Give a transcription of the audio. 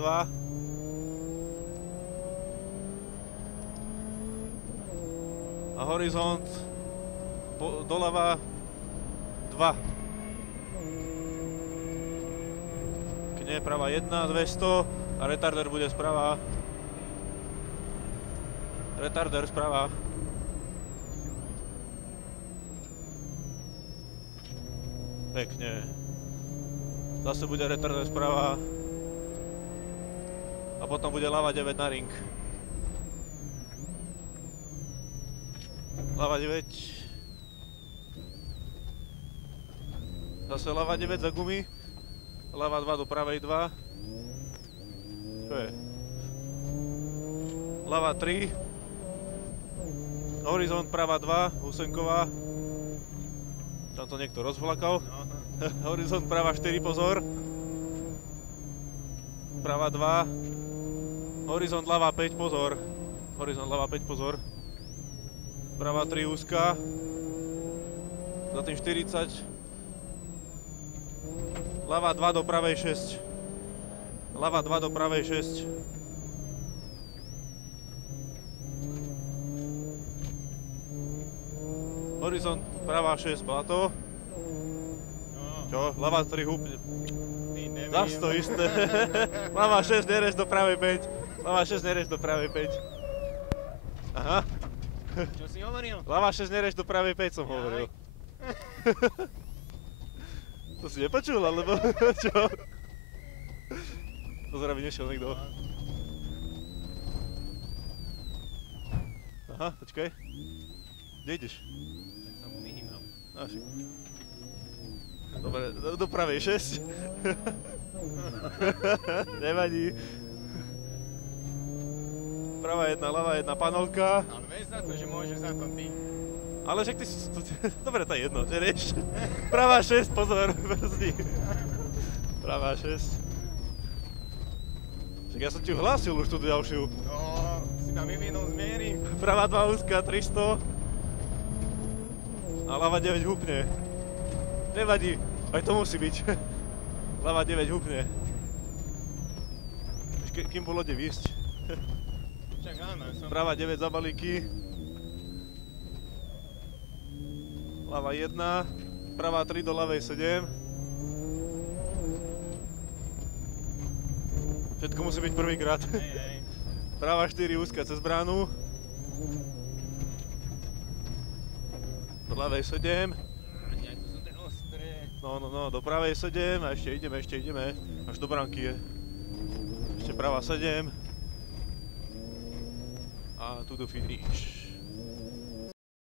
2. A horizont doľava 2. Keď nie je pravá 1, 200 a retarder bude sprava. Retarder sprava. Pekne. Zase bude retarder sprava. A potom bude ľava 9 na ring. Ľava 9. Zase ľava 9 za gumy. Ľava 2 do pravej 2. Čo je? Ľava 3. Horizont prava 2, Husenková. Tam to niekto rozvlakal. Horizont prava 4, pozor. Prava 2. Horizont ľava 5, pozor. Horizont ľava 5, pozor. Prava 3 úzka. Za tým 40. Ľava 2 do pravej 6. Ľava 2 do pravej 6. Horizont pravá 6, bola to? Čo? Ľava 3 húpne. Zas to isté. Ľava 6, nereš do pravej 5. Ľava 6, nereš do pravej 5. Aha. Čo si hovoril? Ľava 6, nereš do pravej 5 som hovoril. To si nepočul, alebo čo? Pozor, aby nešiel niekto. Aha, počkaj. Kde ideš? Tak som mu vyhýbal. Dobre, do pravej 6. Nevadí. Pravá 1, ľavá 1, panelka. Ale vieš za to, že môžeš za to ty. Ale však ty si... Dobre, to je jedno, nerieš. Pravá 6, pozor, brzdi. Pravá 6. Však ja som ti hlásil už tú ďalšiu. No, si tam vyvinul z miery. Pravá 2 úzka, 300. A ľava 9 húpne. Nevadí, aj to musí byť. Ľava 9 húpne. Kým bol lode výsť. Však áno, som... Pravá 9 za balíky. Ľava 1. Pravá 3 do ľavej 7. Všetko musí byť prvýkrát. Hej. Pravá 4 úzka cez bránu. Do ľavej 7. Ja tu sú tie ostré. No, do pravej 7 a ešte ideme. Až do bránky je. Ešte pravá 7. A tu do finish.